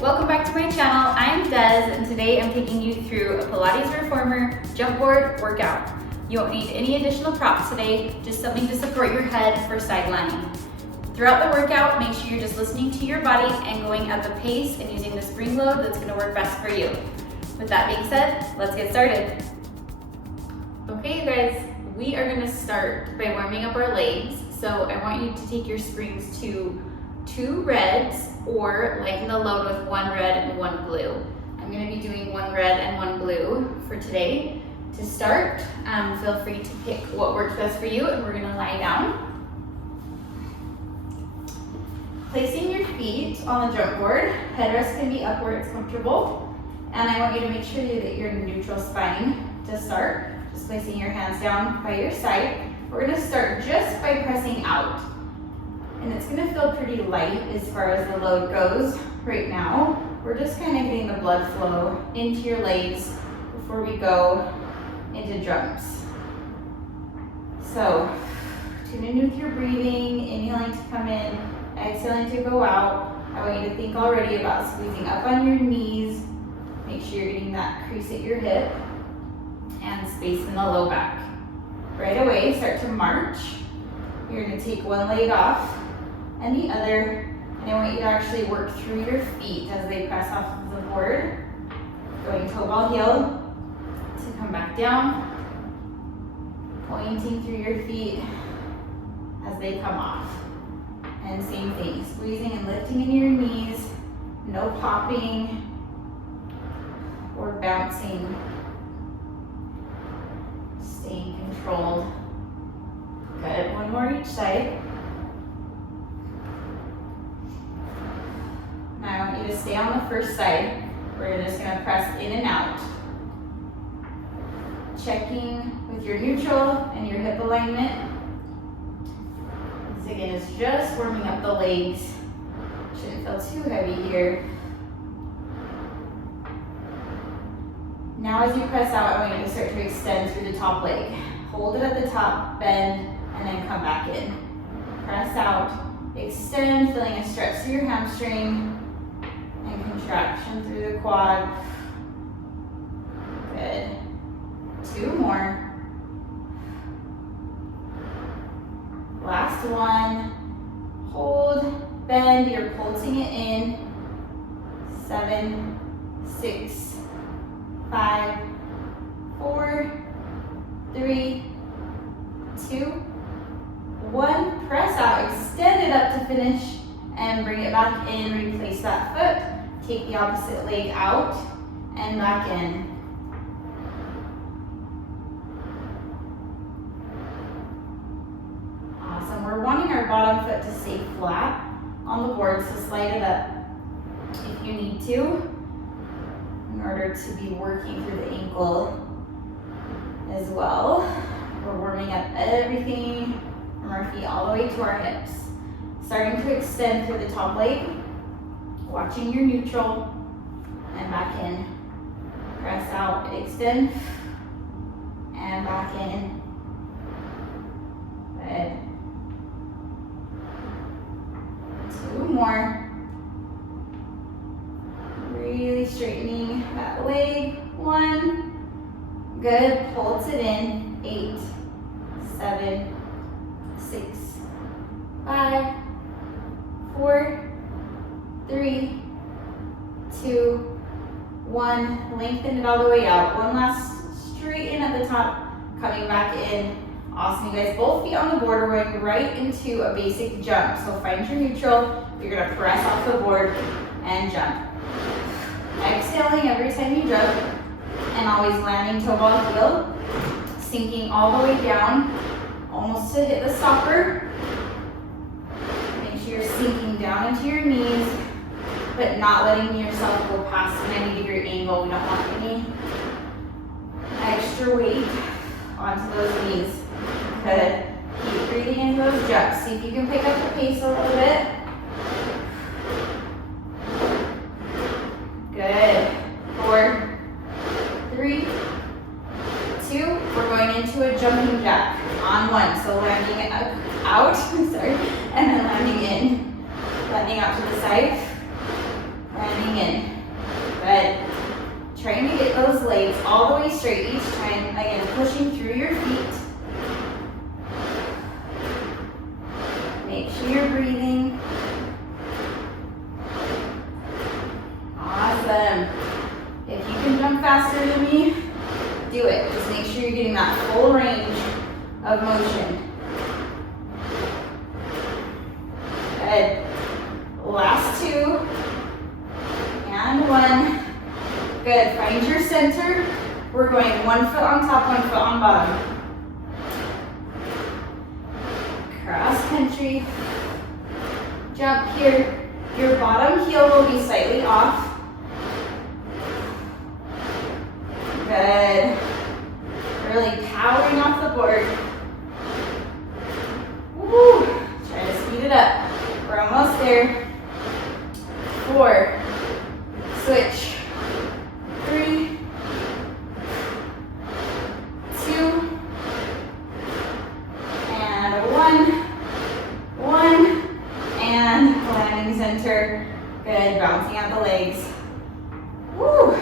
welcome back to my channel. I'm Des, and today I'm taking you through a Pilates Reformer jump board workout. You won't need any additional props today, just something to support your head for side lying. Throughout the workout, make sure you're just listening to your body and going at the pace and using the spring load that's going to work best for you. With that being said, let's get started. Okay, you guys, we are going to start by warming up our legs. So I want you to take your springs to 2 reds or lighten the load with 1 red and 1 blue. I'm going to be doing 1 red and 1 blue for today. To start, feel free to pick what works best for you, and we're going to lie down. Placing your feet on the jump board, headrest can be up where it's comfortable, and I want you to make sure that you're in a neutral spine to start. Just placing your hands down by your side. We're going to start just by pressing out. And it's going to feel pretty light as far as the load goes right now. We're just kind of getting the blood flow into your legs before we go into jumps. So, tune in with your breathing, inhaling to come in, exhaling to go out. I want you to think already about squeezing up on your knees. Make sure you're getting that crease at your hip and space in the low back. Right away, start to march. You're going to take one leg off and the other, and I want you to actually work through your feet as they press off of the board. Going toe ball heel to come back down, pointing through your feet as they come off. And same thing, squeezing and lifting in your knees, no popping or bouncing. Staying controlled. Good, one more each side. Now I want you to stay on the first side. We're just going to press in and out. Checking with your neutral and your hip alignment. This again is just warming up the legs. Shouldn't feel too heavy here. Now as you press out, I want you to start to extend through the top leg. Hold it at the top, bend, and then come back in. Press out, extend, feeling a stretch through your hamstring, and contraction through the quad. Good. 2 more. Last one. Hold, bend, you're pulsing it in. 7, 6, 5, 4, 3, 2, 1. Press out, extend it up to finish, and bring it back in. Replace that foot. Take the opposite leg out and back in. Awesome. We're wanting our bottom foot to stay flat on the board, so slide it up if you need to, in order to be working through the ankle as well. We're warming up everything from our feet all the way to our hips. Starting to extend through the top leg, watching your neutral, and back in. Press out, extend, and back in. Good. 2 more. Really straightening that leg. 1. Good. Pulse it in. 8, 7, 6, 5, 4, 3, 2, 1. Lengthen it all the way out. One last straighten at the top, coming back in. Awesome, you guys. Both feet on the board. We're going right into a basic jump. So find your neutral. You're going to press off the board and jump. Exhaling every time you jump, and always landing toe ball heel. Sinking all the way down, almost to hit the stopper. Make sure you're sinking down into your knees, but not letting yourself go past a 90-degree angle. We don't want any extra weight onto those knees. Good. Keep breathing into those jumps. See if you can pick up the pace a little bit. Good. 4, 3, 2. We're going into a jumping jack on 1. So landing it out, sorry, and then landing in. Landing out to the side, landing in. all the way straight each time. Again, pushing through your feet. Make sure you're breathing. Awesome. If you can jump faster than me, do it. Just make sure you're getting that full range of motion. Good. Last two. And one. Good. Find your center. We're going 1 foot on top, 1 foot on bottom. Cross country. Jump here. Your bottom heel will be slightly off. Good. Really powering off the board. Woo. Try to speed it up. We're almost there. 4. Switch. 3. 2. And 1. 1. And landing center. Good. Bouncing out the legs. Woo.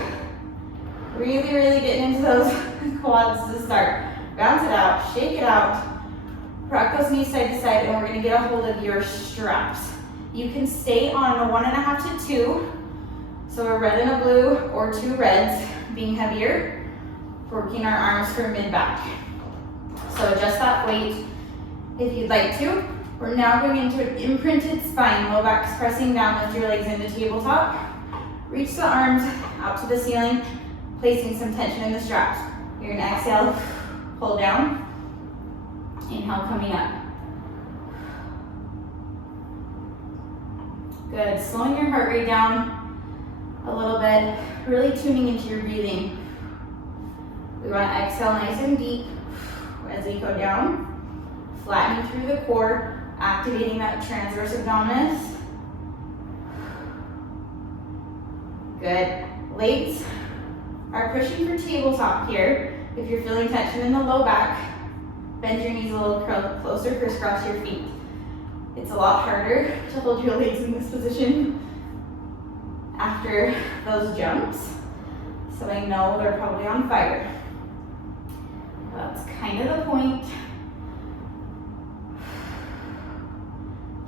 Really, really getting into those quads to start. Bounce it out, shake it out. Rock those knees side to side, and we're gonna get a hold of your straps. You can stay on a 1.5 to 2. So a red and a blue, or 2 reds, being heavier. Working our arms for mid-back. So adjust that weight if you'd like to. We're now going into an imprinted spine. Low back's pressing down, lift your legs into tabletop. Reach the arms out to the ceiling, placing some tension in the straps. You're gonna exhale, pull down. Inhale, coming up. Good, slowing your heart rate down a little bit, really tuning into your breathing. We wanna exhale nice and deep as we go down, flattening through the core, activating that transverse abdominis. Good, legs are pushing for tabletop here. If you're feeling tension in the low back, bend your knees a little closer, crisscross your feet. It's a lot harder to hold your legs in this position after those jumps. So I know they're probably on fire. That's kind of the point.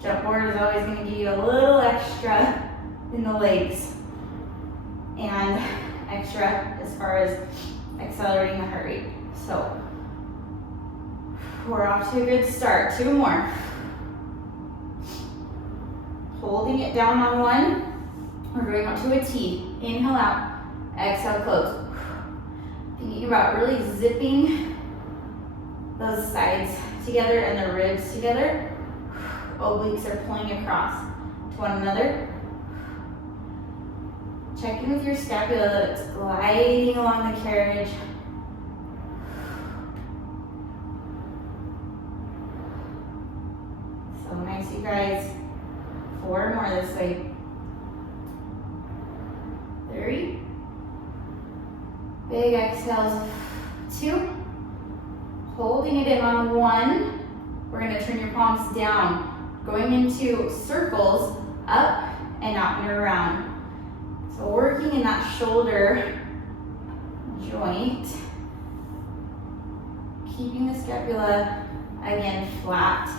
Jump board is always going to give you a little extra in the legs and extra as far as accelerating the heart rate. So we're off to a good start. 2 more. Holding it down on 1. We're going up to a T. Inhale out. Exhale, close. Thinking about really zipping those sides together and the ribs together. Obliques are pulling across to one another. Check in with your scapula that it's gliding along the carriage. So nice, you guys. 4 more this way. 3. Big exhales. 2. Holding it in on 1. We're going to turn your palms down. Going into circles, up and out and around. So working in that shoulder joint. Keeping the scapula, again, flat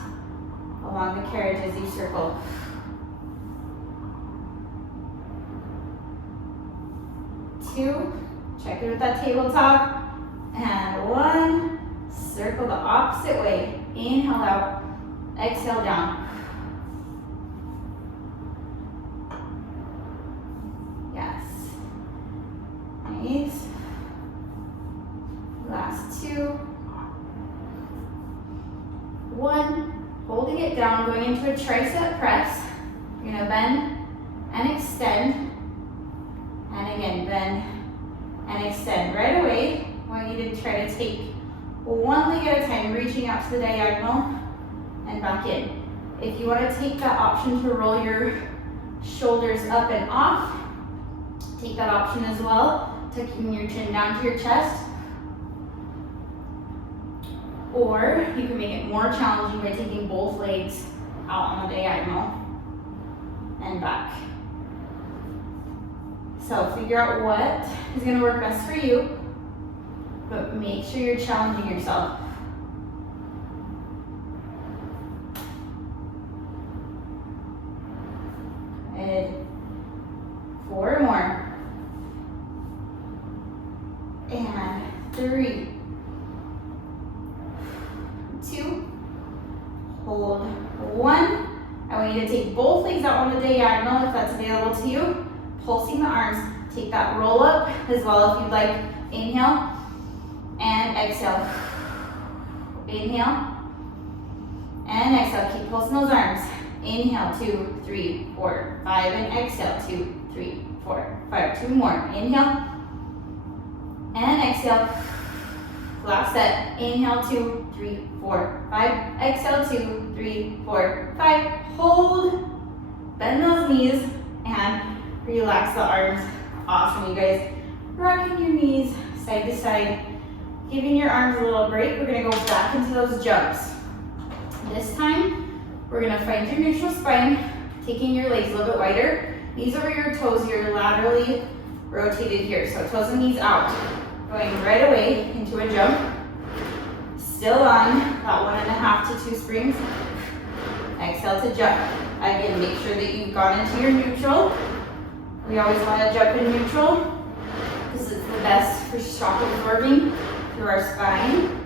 along the carriage as you circle. 2, check in with that tabletop. And 1, circle the opposite way. Inhale out, exhale down. Yes. Nice. Last 2. 1, holding it down, going into a tricep press. You're gonna bend and extend. And again, bend and extend. Right away, I want you to try to take 1 leg at a time, reaching out to the diagonal and back in. If you want to take that option to roll your shoulders up and off, take that option as well, tucking your chin down to your chest. Or you can make it more challenging by taking both legs out on the diagonal and back. So figure out what is going to work best for you. but make sure you're challenging yourself. Good. 4 more. And 3, 2, hold 1. I want you to take both legs out on the diagonal if that's available to you. Pulsing the arms. Take that roll up as well if you'd like. Inhale and exhale. Inhale and exhale. Keep pulsing those arms. Inhale, 2, 3, 4, 5, and exhale, 2, 3, 4, 5. 2 more. Inhale and exhale. Last set. Inhale, 2, 3, 4, 5. Exhale, 2, 3, 4, 5. Hold. Bend those knees and relax the arms. Awesome, you guys. Rocking your knees side to side. Giving your arms a little break. We're going to go back into those jumps. This time, we're going to find your neutral spine, taking your legs a little bit wider. Knees over your toes. You're laterally rotated here. So toes and knees out. Going right away into a jump. Still on that 1.5 to 2 springs. Exhale to jump. Again, make sure that you've gone into your neutral. We always want to jump in neutral because it's the best for shock absorbing through our spine.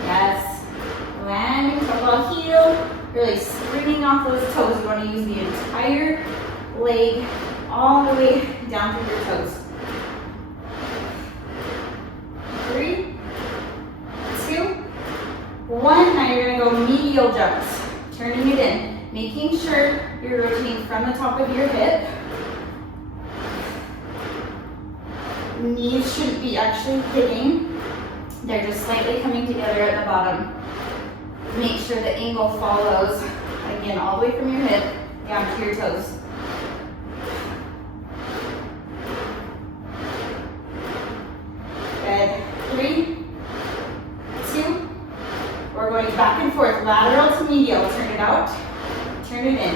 Yes. Landing, toe heel. Really springing off those toes. You want to use the entire leg all the way down through your toes. 3, 2, 1. Now you're going to go medial jumps. Turning it in. Making sure you're rotating from the top of your hip. Knees shouldn't be actually hitting. They're just slightly coming together at the bottom. Make sure the angle follows, again, all the way from your hip down to your toes. Good. 3, 2. We're going back and forth, lateral to medial. Turn it out. Turn it in.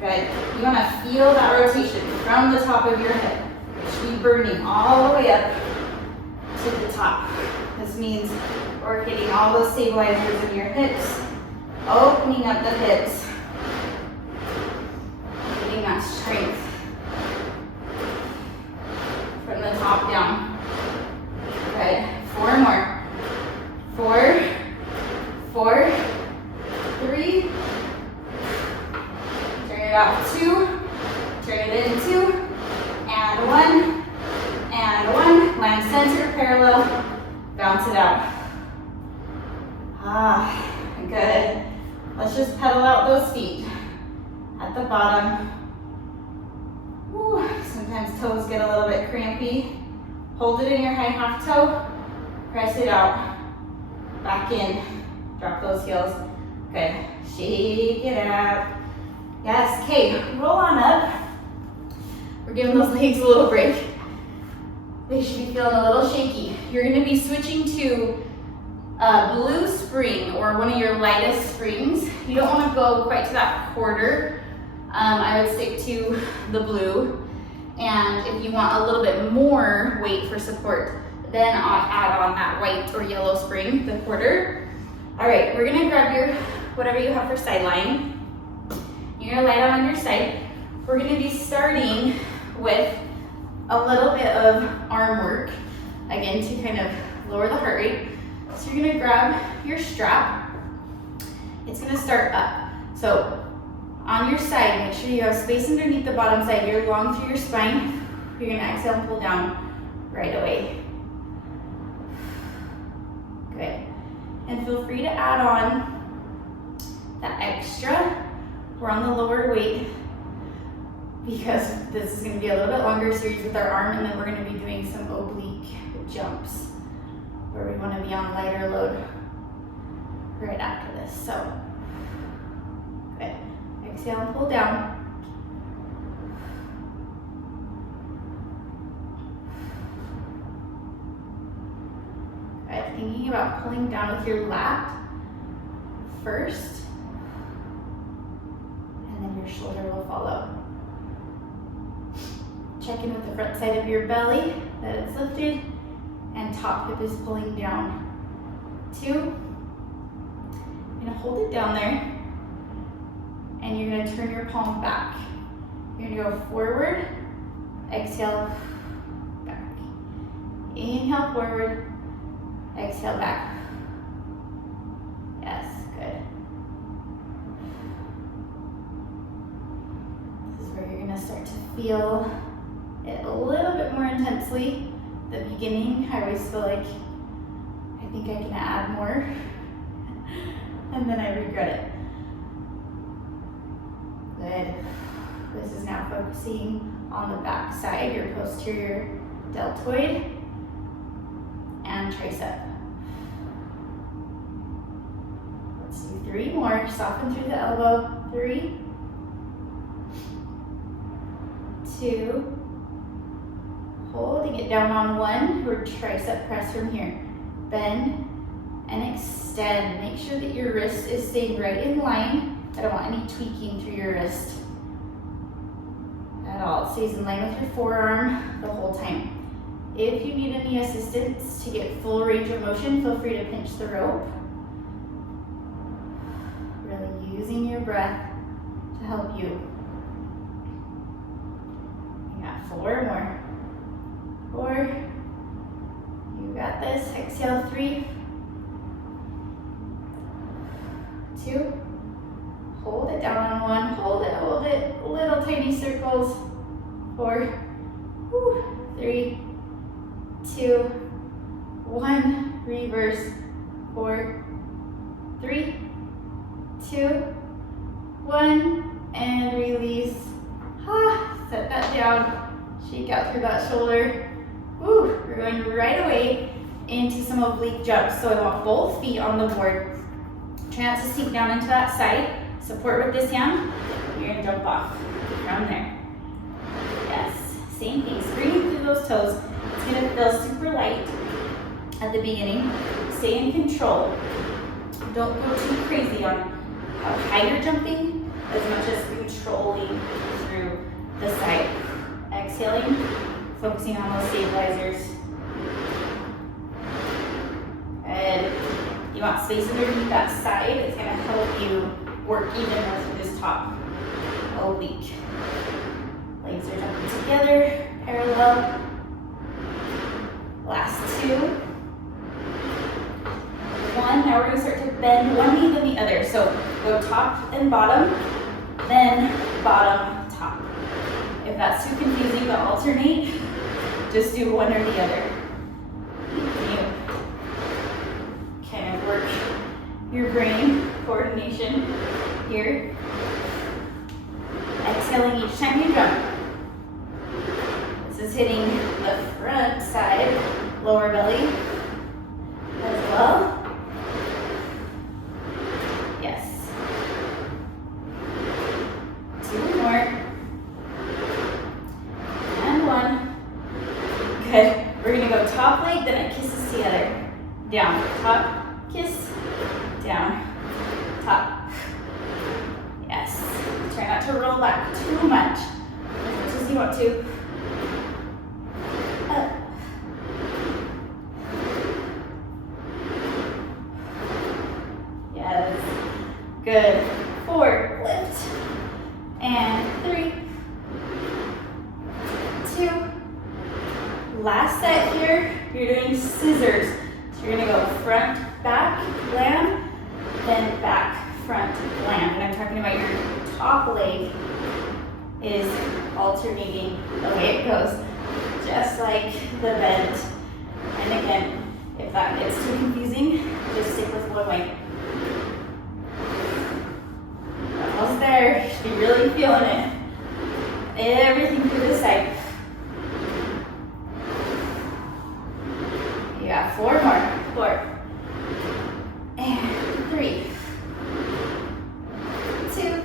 Good. You want to feel that rotation from the top of your hip. It should be burning all the way up to the top. This means we're hitting all those stabilizers in your hips, opening up the hips, getting that strength from the top down. Good. 4 more. 4, 4, 3, turn it out, 2, turn it in, 2, and 1, and 1, land center, parallel, bounce it out. Good. Let's just pedal out those feet at the bottom. Whew. Sometimes toes get a little bit crampy. Hold it in your high half toe, press it out, back in, drop those heels. Good. Shake it out. Yes. Okay. Roll on up. We're giving those legs a little break. They should be feeling a little shaky. You're going to be switching to a blue spring or one of your lightest springs. You don't want to go quite to that quarter. I would stick to the blue. And if you want a little bit more weight for support, then I'll add on that white or yellow spring, the quarter. All right, we're gonna grab your, whatever you have for side lying. You're gonna lie down on your side. We're gonna be starting with a little bit of arm work, again, to kind of lower the heart rate. So you're gonna grab your strap. It's gonna start up. So on your side, make sure you have space underneath the bottom side. You're long through your spine. You're gonna exhale and pull down right away. Good. And feel free to add on that extra. We're on the lower weight because this is gonna be a little bit longer series with our arm, and then we're gonna be doing some oblique jumps where we wanna be on lighter load right after this. So, good. Exhale and pull down. Good. Thinking about pulling down with your lat first, and then your shoulder will follow. front side of your belly, that it's lifted, and top hip is pulling down. 2. You're gonna hold it down there, and you're gonna turn your palm back. You're gonna go forward, exhale, back. Inhale forward, exhale back. Yes, good. This is where you're gonna start to feel it a little bit more intensely. The beginning, I always feel like I think I can add more, and then I regret it. Good. This is now focusing on the back side, your posterior deltoid and tricep. Let's do 3 more. Soften through the elbow. 3, 2, holding it down on 1, your tricep press from here. Bend and extend. Make sure that your wrist is staying right in line. I don't want any tweaking through your wrist at all. It stays in line with your forearm the whole time. If you need any assistance to get full range of motion, feel free to pinch the rope. Really using your breath to help you. You got 4 more. 4. You got this. Exhale, 3, 2. Hold it down on 1. Hold it, hold it. Little tiny circles. 4, 3, 2, 1. Reverse. 4, 3, 2, 1. And release. Set that down. Shake out through that shoulder. Woo, we're going right away into some oblique jumps. So I want both feet on the board. Try not to sink down into that side. Support with this hand. You're gonna jump off from there. Yes, same thing. Bringing through those toes. It's gonna feel super light at the beginning. Stay in control. Don't go too crazy on how high you're jumping, as much as controlling through the side. Exhaling, focusing on those stabilizers. Good. You want space underneath that side. It's going to help you work even more through this top oblique. Legs are jumping together, parallel. Last 2. 1. Now we're going to start to bend one knee then the other. So go top and bottom, then bottom, top. If that's too confusing to alternate, just do one or the other. You kind of work your brain coordination here. Exhaling each time you jump. This is hitting the front side, lower belly as well. Yes. 2 more. And 1. Good. We're gonna go top leg, then it kisses together. Down, top, kiss, down, top. Yes. Try not to roll back too much. As much as you want to. Up. Yes. Good. 4, lift. And 3, 2. Last set here, you're doing scissors. So you're gonna go front, back, land, then back, front, land. And I'm talking about your top leg is alternating the way it goes, just like the bend. And again, if that gets too confusing, just stick with one way. Almost there, you should be really feeling it. Everything through this side. You got 4 more. 4. And 3. 2.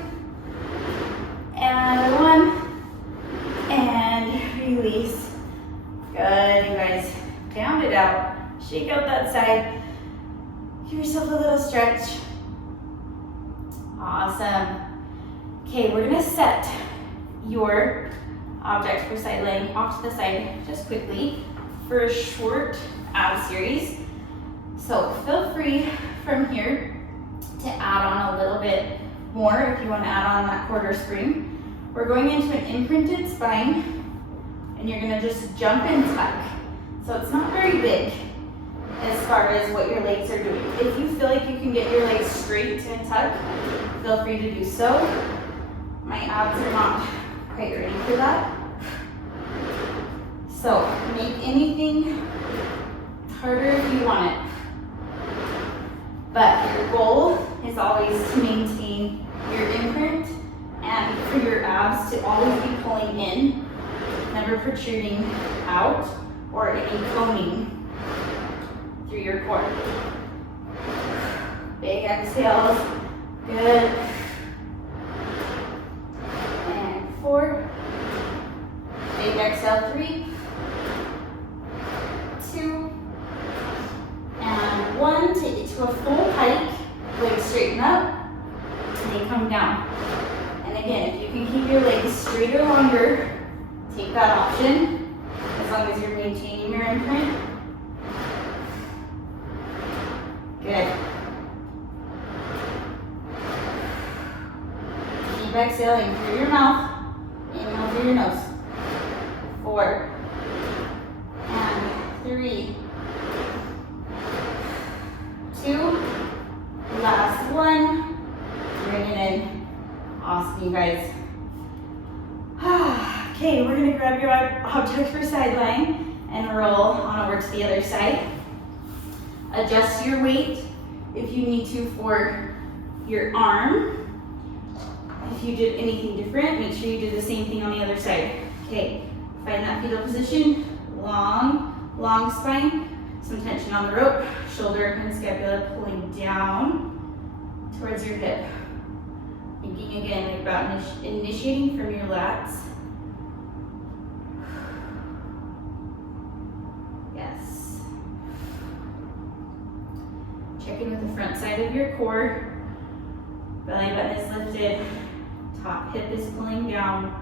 And 1. And release. Good, you guys. Pound it out. Shake out that side. Give yourself a little stretch. Awesome. Okay, we're gonna set your object for side laying off to the side just quickly for a short ab series. So feel free from here to add on a little bit more if you want to add on that quarter spring. We're going into an imprinted spine, and you're going to just jump and tuck. So it's not very big as far as what your legs are doing. If you feel like you can get your legs straight and tuck, feel free to do so. My abs are not quite ready for that. So make anything harder if you want it. But your goal is always to maintain your imprint and for your abs to always be pulling in, never protruding out or any coning through your core. Big exhales, good. And 4. Big exhale, 3, 2, and 1. Take it to a full pike, legs straighten up, and they come down. And again, if you can keep your legs straight or longer, take that option, as long as you're maintaining your imprint. Good. Keep exhaling through your mouth, inhale through your nose. 4, and 3, 2, last 1, bring it in. Awesome, you guys. Okay, we're gonna grab your object for side lying and roll on over to the other side. Adjust your weight if you need to for your arm. If you did anything different, make sure you do the same thing on the other side. Okay, find that fetal position, long spine, some tension on the rope, shoulder and scapula pulling down towards your hip. Thinking again about initiating from your lats. Yes. Check in with the front side of your core. Belly button is lifted. Top hip is pulling down.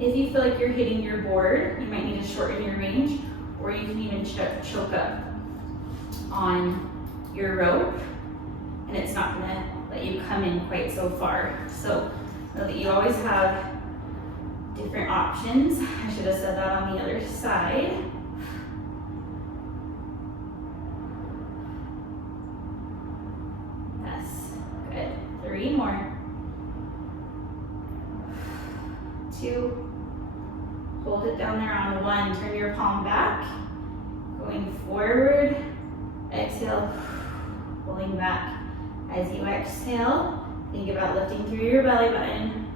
If you feel like you're hitting your board, you might need to shorten your range, or you can even choke up on your rope, and it's not gonna let you come in quite so far. So know that you always have different options. I should have said that on the other side. Yes, good. 3 more. 2. Hold it down there on 1. Turn your palm back. Going forward. Exhale. Pulling back. As you exhale, think about lifting through your belly button.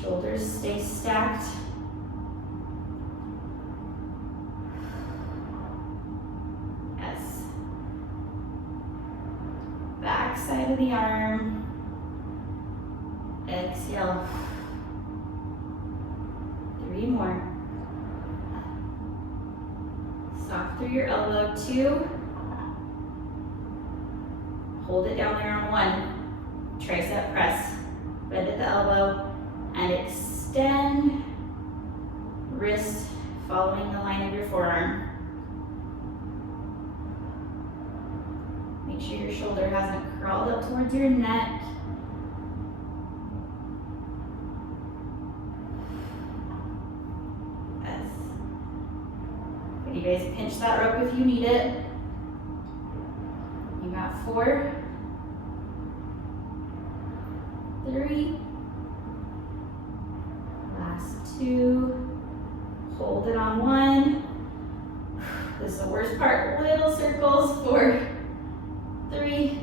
Shoulders stay stacked. Yes. Back side of the arm. Exhale. 3 more. Soft through your elbow. 2. Hold it down there on 1. Tricep press. Bend at the elbow and extend. Wrist following the line of your forearm. Make sure your shoulder hasn't crawled up towards your neck. Yes. Good, you guys pinch that rope if you need it. You got 4. 3. Last 2. Hold it on 1. This is the worst part. Little circles. 4, 3,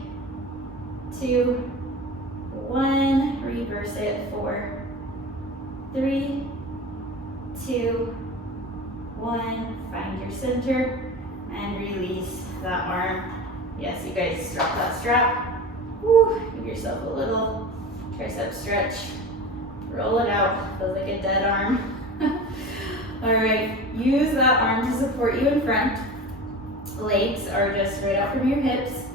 2, 1. Reverse it. 4, 3, 2, 1. Find your center and release that arm. Yes, you guys drop that strap. Woo. Give yourself a little tricep stretch. Roll it out. Feels like a dead arm. All right, use that arm to support you in front. Legs are just right out from your hips.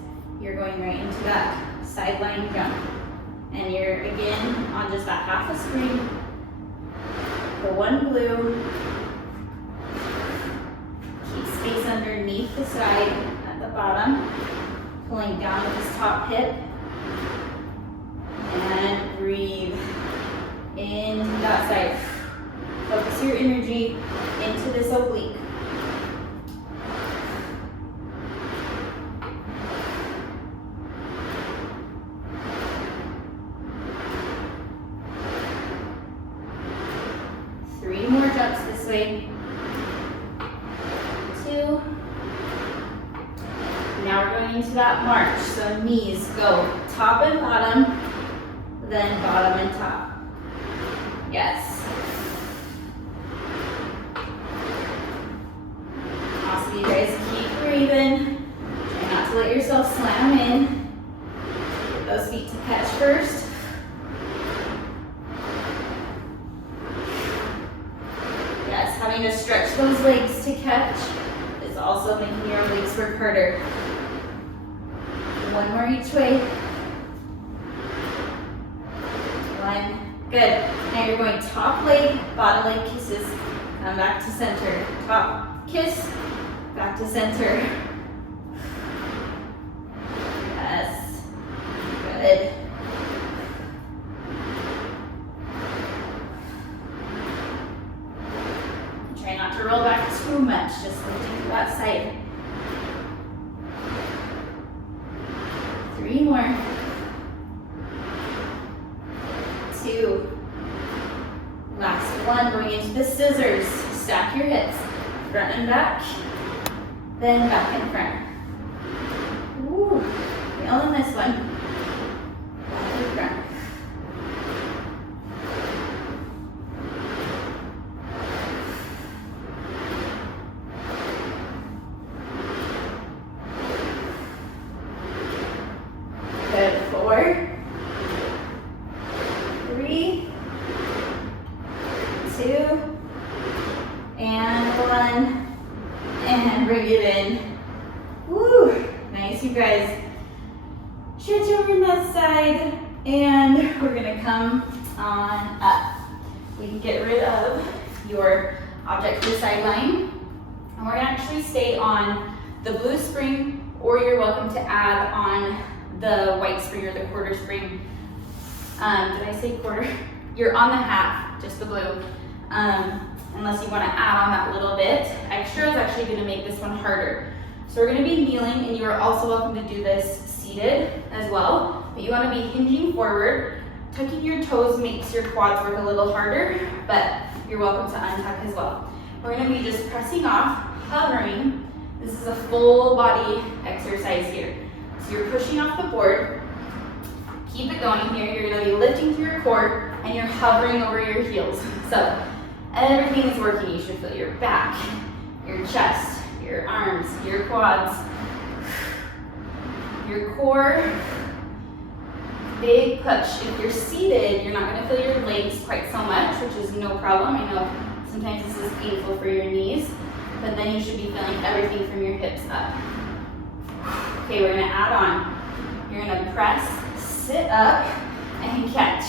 you're going right into that sideline jump. And you're again on just that half a spring. The one glue. Keep space underneath the side at the bottom. Pulling down with this top hip. And breathe into that side. Focus your energy into this oblique. Three more jumps this way. Two. Now we're going into that march. So knees go top and bottom, then bottom and top. Yes. Awesome, you guys keep breathing. Try not to let yourself slam in. Get those feet to catch first. Yes, having to stretch those legs to catch is also making your legs work harder. One more each way. One. Good. Now you're going top leg, bottom leg kisses. Come back to center. Top kiss, back to center. Yes. Good. Try not to roll back too much, just lifting to that side. Three more. Two. Last one, going into the scissors. Stack your hips, front and back, then back and front. Woo, feeling this one. Back and front. Good, 4, 3, 2, and 1, and bring it in. Woo, nice, you guys. Stretch over on that side, and we're gonna come on up. We can get rid of your object to the sideline, and we're gonna actually stay on the blue spring, or you're welcome to add on the white spring or the quarter spring. Did I say quarter? You're on the half, just the blue. Unless you want to add on that little bit extra, is actually going to make this one harder. So we're going to be kneeling, and you are also welcome to do this seated as well. But you want to be hinging forward. Tucking your toes makes your quads work a little harder, but you're welcome to untuck as well. We're going to be just pressing off, hovering. This is a full body exercise here. So you're pushing off the board. Keep it going here. You're going to be lifting through your core, and you're hovering over your heels. So everything is working. You should feel your back, your chest, your arms, your quads, your core. Big push. If you're seated, you're not going to feel your legs quite so much, which is no problem. I know sometimes this is painful for your knees, but then you should be feeling everything from your hips up. Okay, we're going to add on. You're going to press, sit up, and catch.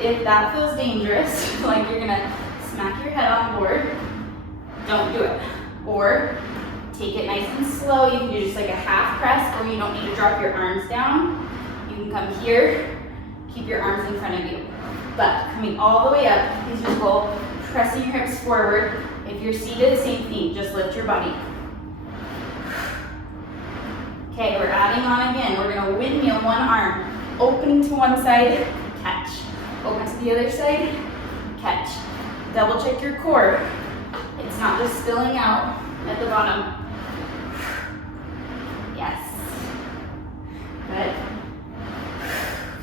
If that feels dangerous, like you're going to smack your head on the board, don't do it. Or take it nice and slow. You can do just like a half press, or you don't need to drop your arms down. You can come here, keep your arms in front of you. But coming all the way up is your goal, pressing your hips forward. If you're seated, same thing, just lift your body. Okay, we're adding on again. We're gonna windmill one arm, opening to one side, catch. Open to the other side, catch. Double check your core. It's not just spilling out at the bottom. Yes. Good.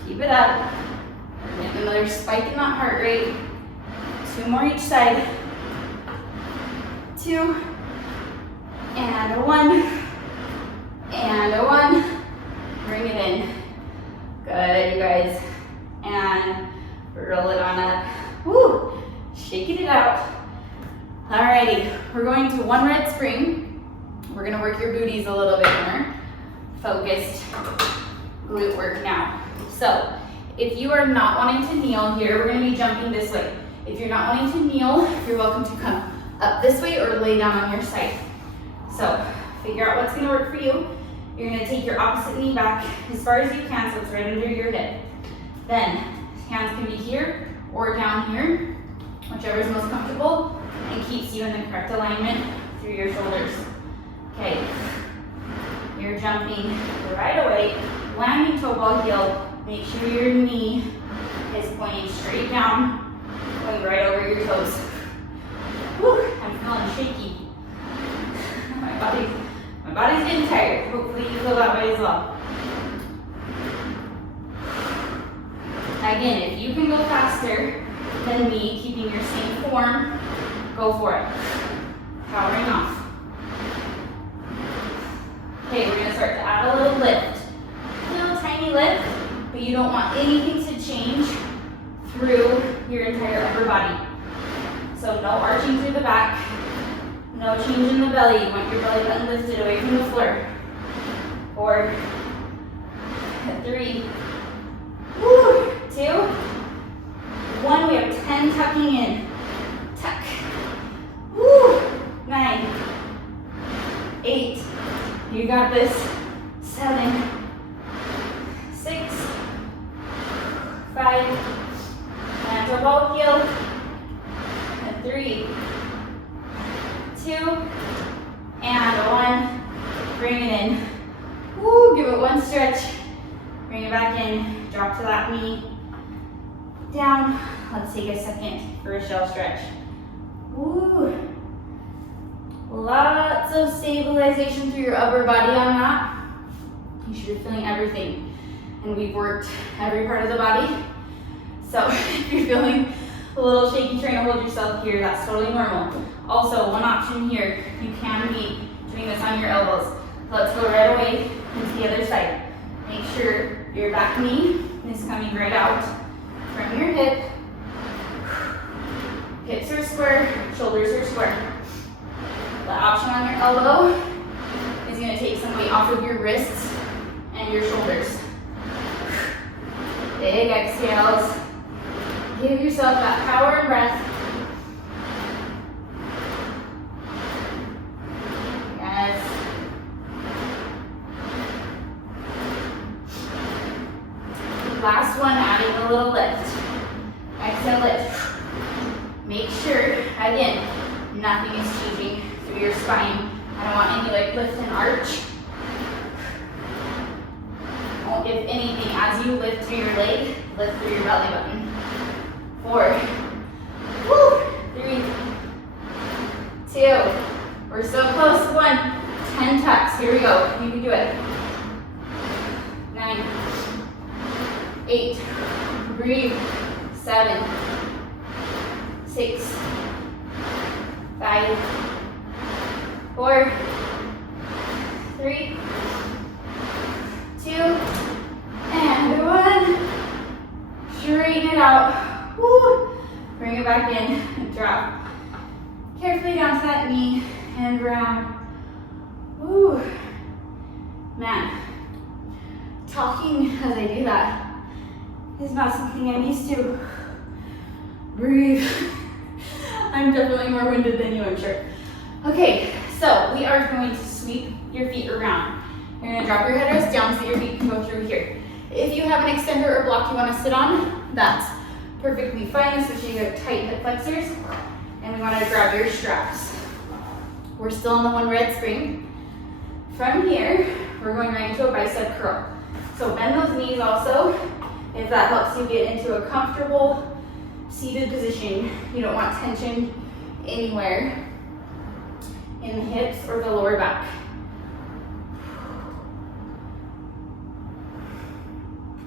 Keep it up. Get another spike in that heart rate. 2 more each side. 2, and a 1, and a 1. Bring it in. Good, you guys. And roll it on up. Woo! Shaking it out. Alrighty, we're going to one red spring. We're gonna work your booties a little bit more. Focused. glute work now. So if you are not wanting to kneel here, we're gonna be jumping this way. If you're not wanting to kneel, you're welcome to come up this way or lay down on your side. So figure out what's gonna work for you. You're gonna take your opposite knee back as far as you can so it's right under your hip. Then hands can be here or down here, whichever is most comfortable and keeps you in the correct alignment through your shoulders. Okay, you're jumping right away, landing toe ball heel. Make sure your knee is pointing straight down, going right over your toes. Whew, I'm feeling shaky. My body's getting tired. Hopefully you feel that way as well. Again, if you can go faster than me, keeping your same form, go for it. Powering off. Okay, we're gonna start to add a little lift. A little tiny lift, but you don't want anything to change through your entire upper body. So no arching through the back, no change in the belly. You want your belly button lifted away from the floor. 4, 3, 2, 1. We have 10 tucking in. Tuck. 9, 8. You got this. 7, 6, 5. And toe ball heel. 3, 2, and 1. Bring it in. Woo, give it one stretch. Bring it back in. Drop to that knee. Down. Let's take a second for a shell stretch. Woo. Lots of stabilization through your upper body on that. You should be feeling everything. And we've worked every part of the body. So if you're feeling a little shaky trying to hold yourself here, that's totally normal. Also, one option here, you can be doing this on your elbows. Let's go right away into the other side. Make sure your back knee is coming right out from your hip. Hips are square, shoulders are square. The option on your elbow is going to take some weight off of your wrists and your shoulders. Big exhales. Give yourself that power and breath. Yes. Last one, adding a little lift. Exhale, lift. Make sure, again, nothing is changing through your spine. I don't want any like lift and arch. If anything, as you lift through your leg, lift through your belly button. 4, 3, 2, we're so close, 1, 10 tucks, here we go, you can do it. 9, 8, breathe, 7, 6, 5, 4, 3, 2, and 1. Straighten it out. Woo. Bring it back in and drop. Carefully down to that knee and round. Woo. Man, talking as I do that is not something I'm used to. Breathe. I'm definitely more winded than you, I'm sure. Okay, so we are going to sweep your feet around. You're going to drop your headrest down so your feet can go through here. If you have an extender or block you want to sit on, that's perfectly fine, especially if you have tight hip flexors. And we want to grab your straps. We're still on the one red spring. From here, we're going right into a bicep curl. So bend those knees also, if that helps you get into a comfortable seated position. You don't want tension anywhere in the hips or the lower back.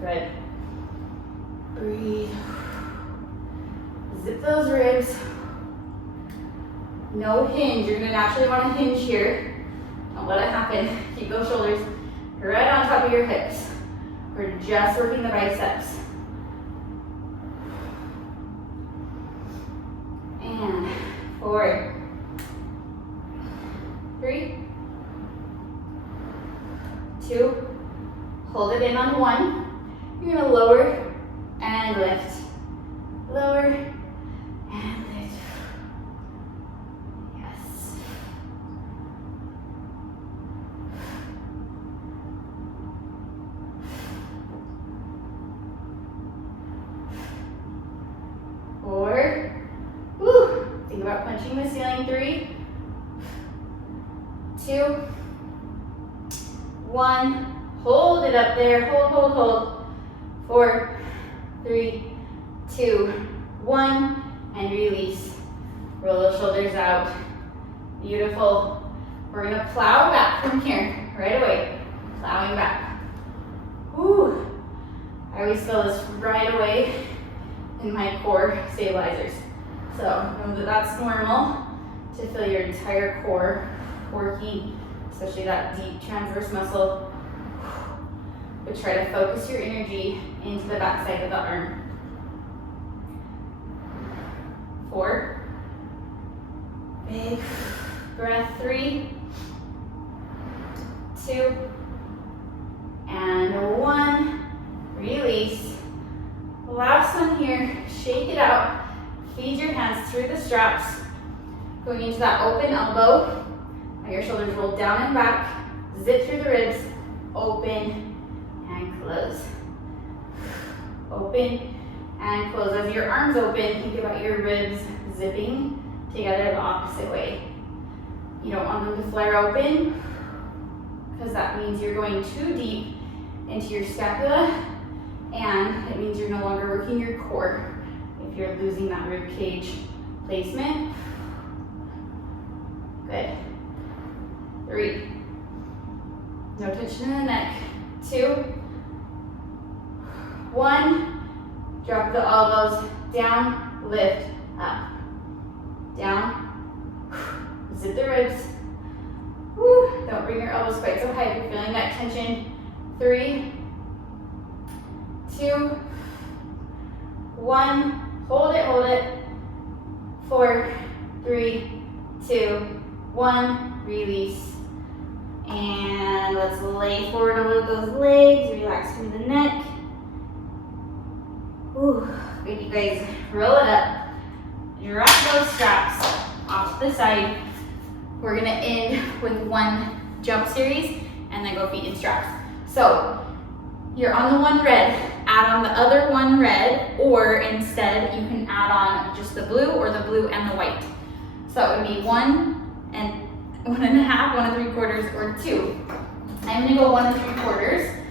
Good. Breathe. Zip those ribs. No hinge. You're gonna naturally want to hinge here. Don't let it happen. Keep those shoulders right on top of your hips. We're just working the biceps. And 4, 3, 2, Hold it in on 1. You're gonna lower and lift. Lower and lift. Yes. Four. Woo. Think about punching the ceiling. 3, 2, 1. Hold it up there. Hold, hold, hold. 4, 3, 2, 1. And release. Roll those shoulders out. Beautiful. We're going to plow back from here. Right away. Plowing back. Woo. I always feel this right away in my core stabilizers. So know that that's normal to feel your entire core working, especially that deep transverse muscle. But try to focus your energy into the back side of the arm. 4. Big breath. 3, 2, and 1. Release. Last one here. Shake it out. Feed your hands through the straps. Going into that open elbow. Now your shoulders roll down and back. Zip through the ribs. Open and close. Open and close. As your arms open, think about your ribs zipping together the opposite way. You don't want them to flare open because that means you're going too deep into your scapula, and it means you're no longer working your core if you're losing that rib cage placement. Good. 3. No tension in the neck. 2, 1. Drop the elbows down, lift, up, down, zip the ribs. Woo. Don't bring your elbows quite so high if you're feeling that tension. 3, 2, 1. Hold it, hold it. 4, 3, 2, 1. Release. And let's lay forward over those legs. Relax through the neck. Ooh, good, you guys. Roll it up. Drop those straps off to the side. We're gonna end with 1 jump series and then go feet in straps. So you're on the 1 red, add on the other 1 red, or instead you can add on just the blue or the blue and the white. So it would be 1 and 1 1/2, 1 3/4, or 2. I'm gonna go 1 3/4,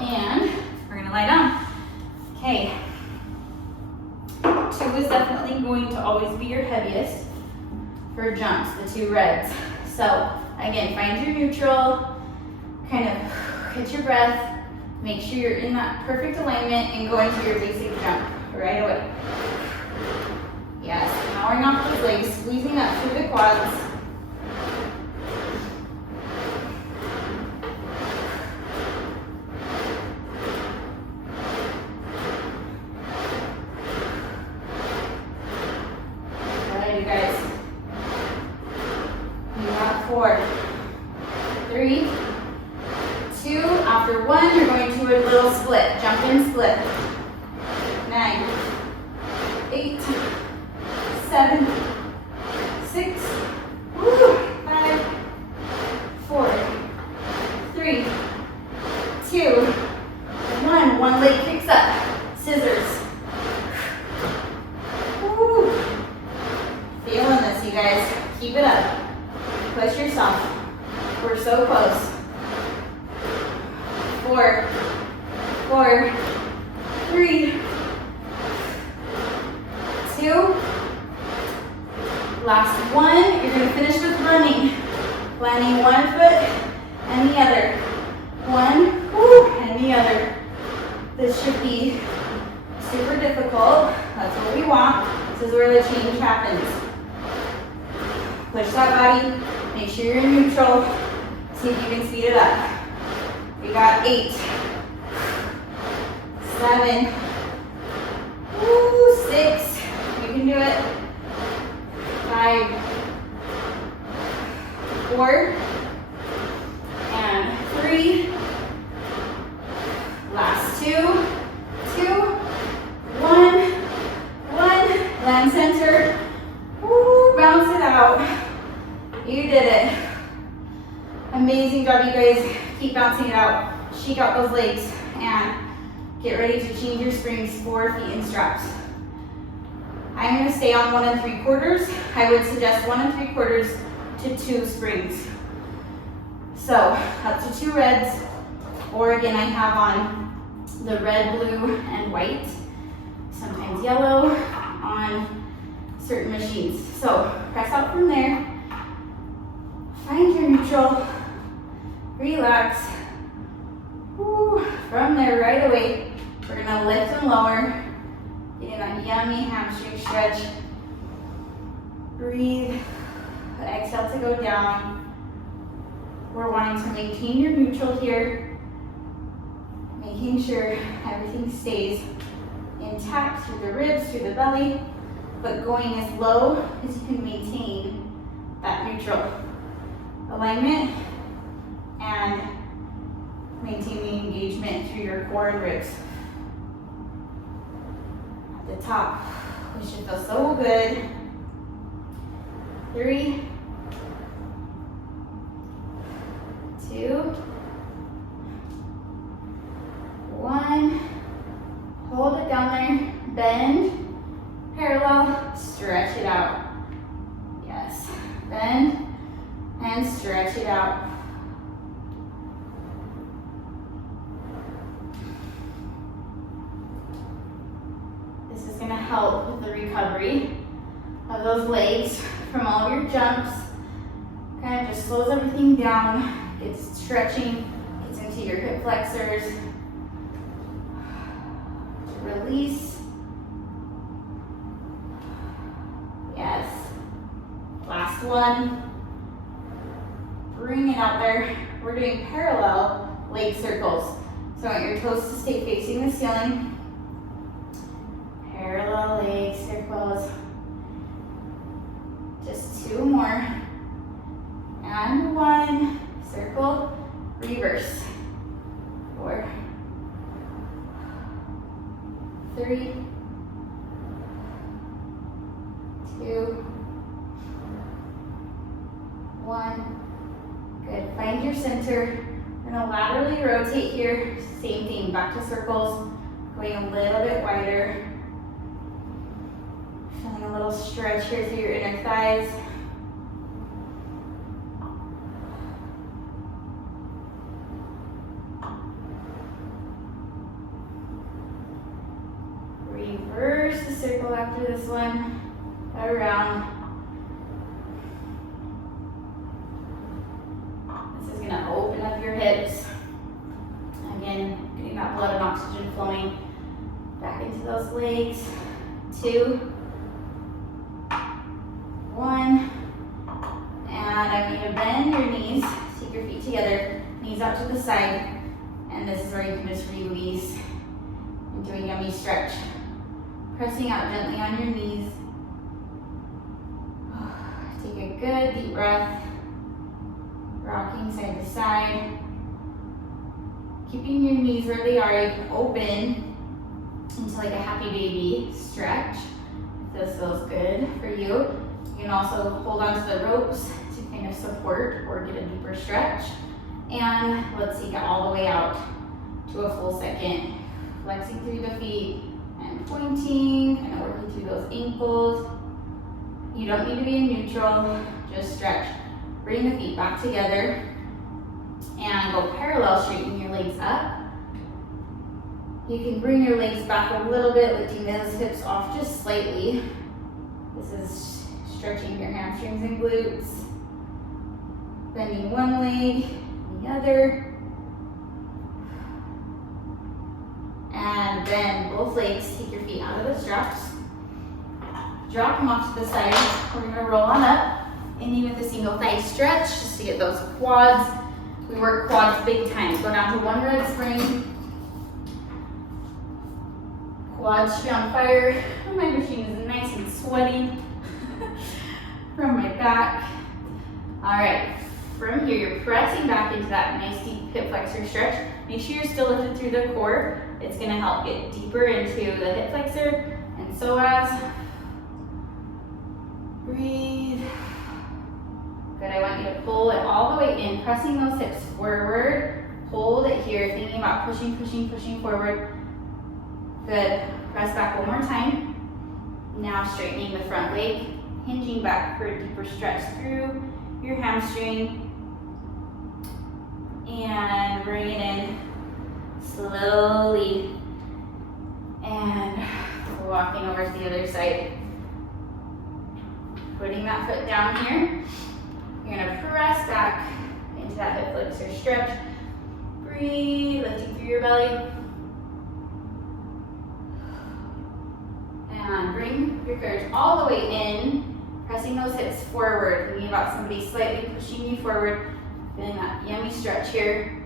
and we're gonna lie down. Okay. 2 is definitely going to always be your heaviest for jumps, the 2 reds. So again, find your neutral, kind of catch your breath, make sure you're in that perfect alignment and go into your basic jump right away. Yes, powering off those legs, squeezing up through the quads. Alright, you guys. You got 4, 3, 2. After 1, you're going to a little split, jump and split. 9, 8, 7, 6, 5, 4, 3, 2, 1. 1 leg kicks up. Scissors. Woo. Feeling this, you guys. Keep it up. Push yourself. We're so close. 4, 4, 3, 2. Last 1. You're going to finish with running. Planting 1 foot and the other. 1, woo, and the other. This should be super difficult. That's what we want. This is where the change happens. Push that body. Make sure you're in neutral. See if you can speed it up. We got 8, 7, woo, 6. You can do it. 5, 4, and 3, bouncing it out, shake out those legs and get ready to change your springs for feet and straps. I'm going to stay on 1 3/4. I would suggest 1 3/4 to 2 springs. So up to 2 reds, or again, I have on the red, blue, and white, sometimes yellow on certain machines. So press out from there, find your neutral, relax. Woo. From there right away, we're gonna lift and lower, getting that yummy hamstring stretch. Breathe, exhale to go down. We're wanting to maintain your neutral here, making sure everything stays intact through the ribs, through the belly, but going as low as you can maintain that neutral alignment and maintaining engagement through your core and ribs. At the top, we should feel so good. 3, 2, 1. Hold it down there. Bend, parallel, stretch it out. Yes. Bend and stretch it out. This is going to help with the recovery of those legs from all of your jumps. Kind of just slows everything down, gets stretching, gets into your hip flexors. Release. Yes. Last one. Bring it out there. We're doing parallel leg circles. So I want your toes to stay facing the ceiling. Parallel leg circles. Just 2 more. And 1. Circle. Reverse. 4. 3, 2, 1. Good. Find your center. We're going to laterally rotate here. Same thing. Back to circles. Going a little bit wider. Feeling a little stretch here through your inner thighs. Reverse the circle after this one, around. This is going to open up your hips. Again, getting that blood and oxygen flowing back into those legs. 2, 1. And I want you to bend your knees, take your feet together, knees out to the side. And this is where you can just release and do a yummy stretch. Pressing out gently on your knees. Take a good deep breath. Rocking side to side. Keeping your knees where they are. You can open into like a happy baby stretch. If this feels good for you. You can also hold onto the ropes to kind of support or get a deeper stretch. And let's take it all the way out to a full second. Flexing through the feet. And pointing, kind of working through those ankles. You don't need to be in neutral, just stretch. Bring the feet back together and go parallel, straighten your legs up. You can bring your legs back a little bit, lifting those hips off just slightly. This is stretching your hamstrings and glutes. Bending one leg, the other. And bend both legs, take your feet out of the straps. Drop them off to the side. We're gonna roll on up, ending with a single thigh stretch, just to get those quads. We work quads big time. Go down to 1 red spring. Quads should be on fire. My machine is nice and sweaty from my back. All right, from here, you're pressing back into that nice deep hip flexor stretch. Make sure you're still lifted through the core. It's gonna help get deeper into the hip flexor and psoas. Breathe. Good, I want you to pull it all the way in, pressing those hips forward. Pull back, pushing, pushing, pushing forward. Good. Press back one more time. Now straightening the front leg, hinging back for a deeper stretch through your hamstring. And bring it in slowly. And walking over to the other side. Putting that foot down here. You're gonna press back into that hip flexor stretch. Breathe, lifting through your belly. And bring your courage all the way in, pressing those hips forward, thinking about somebody slightly pushing you forward, feeling that yummy stretch here.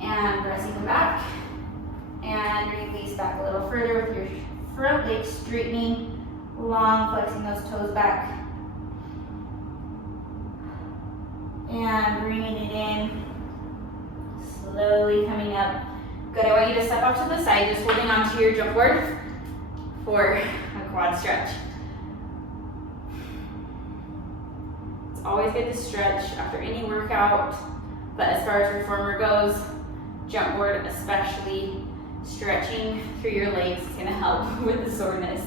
And pressing them back. And release back a little further with your front leg straightening, long, flexing those toes back. And bringing it in, slowly coming up. Good, I want you to step off to the side, just holding onto your jump board for a quad stretch. It's always good to stretch after any workout, but as far as reformer goes, jump board especially, stretching through your legs is gonna help with the soreness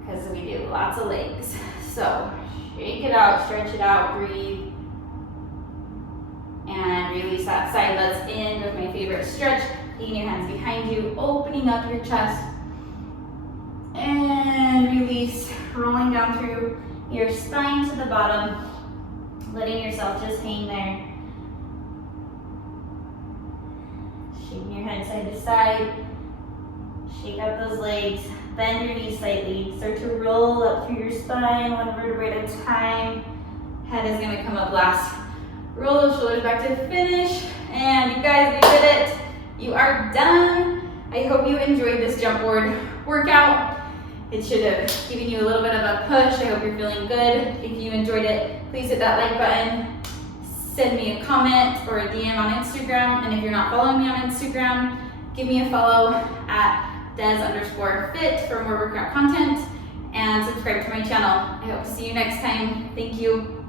because we do lots of legs. So shake it out, stretch it out, breathe. And release that side. Let's end with my favorite stretch. Taking your hands behind you, opening up your chest. And release, rolling down through your spine to the bottom, letting yourself just hang there. Shaking your head side to side. Shake out those legs. Bend your knees slightly. Start to roll up through your spine, one vertebrae at a time. Head is gonna come up last. Roll those shoulders back to finish. And you guys, we did it. You are done. I hope you enjoyed this jump board workout. It should have given you a little bit of a push. I hope you're feeling good. If you enjoyed it, please hit that like button. Send me a comment or a DM on Instagram. And if you're not following me on Instagram, give me a follow at des_fit for more workout content. And subscribe to my channel. I hope to see you next time. Thank you.